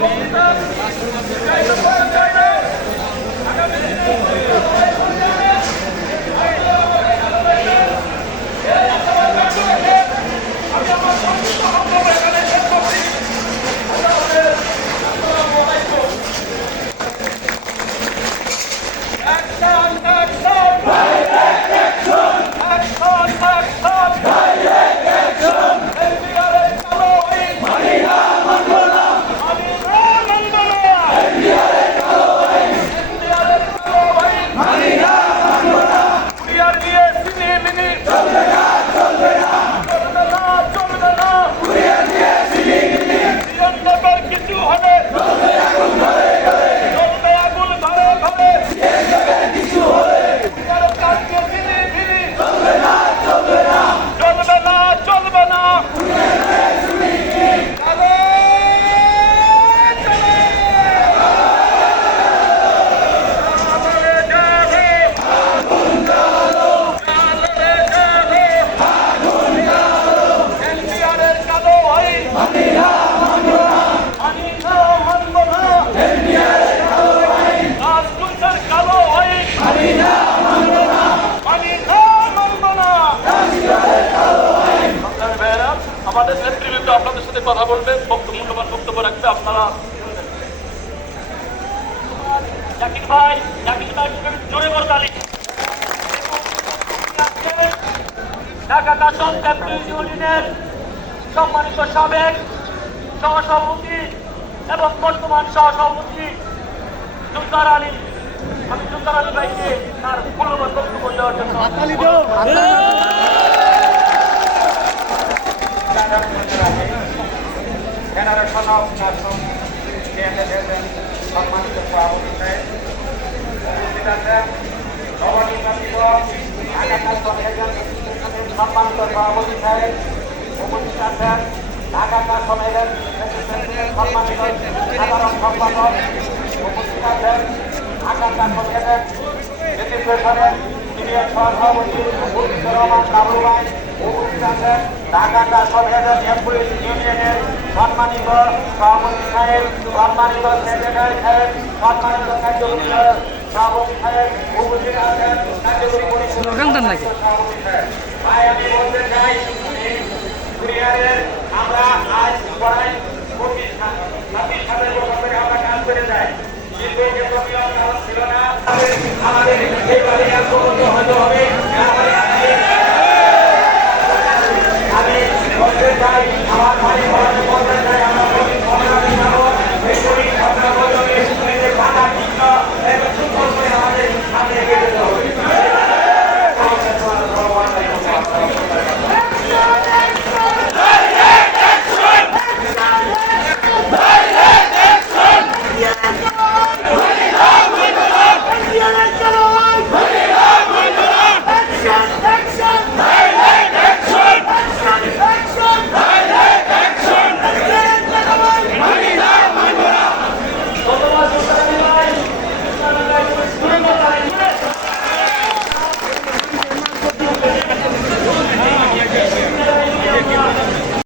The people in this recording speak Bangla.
Thank you. কথা বলবে বক্তব্য মূল্যবান বক্তব্য রাখবে, আপনারা সম্মানিত সাবেক সহসভাপতি এবং বর্তমান সহসভাপতি আলী আমি জুলকার আলী ভাইকে তার মূল্যবান বক্তব্য দেওয়ার জন্য ন্যাশনাল চেয়ারম্যান সম্মানিত সভাপতি সম্মানিত সভাপতি সাহেব, উপস্থিত আছেন ঢাকা সমেতের সম্মানিত সাধারণ সম্পাদক, উপস্থিত আছেন ঢাকা সহসভাপতি মুর্শিদুর রহমান বাবুল ভাই ঢাকা সরকারের এমপ্লয়িজ ইউনিয়নের সম্মানিত সভাপতি সাহেব সম্মানিত সেক্রেটারি সাহেব সম্মানিত কার্যকরী সভাপতি সাহেব উপস্থিত আছেন কার্যকরী পরিষদ ভাই আমি বলতে চাই কুরিয়ারের আমরা আজ পড়াই পঁচিশ ছাব্বিশ সালের বছর থেকে আমরা কাজ করে যাই। কিন্তু যে প্রক্রিয়া কারণ ছিল না। আমাদের এইভাবে এক হবে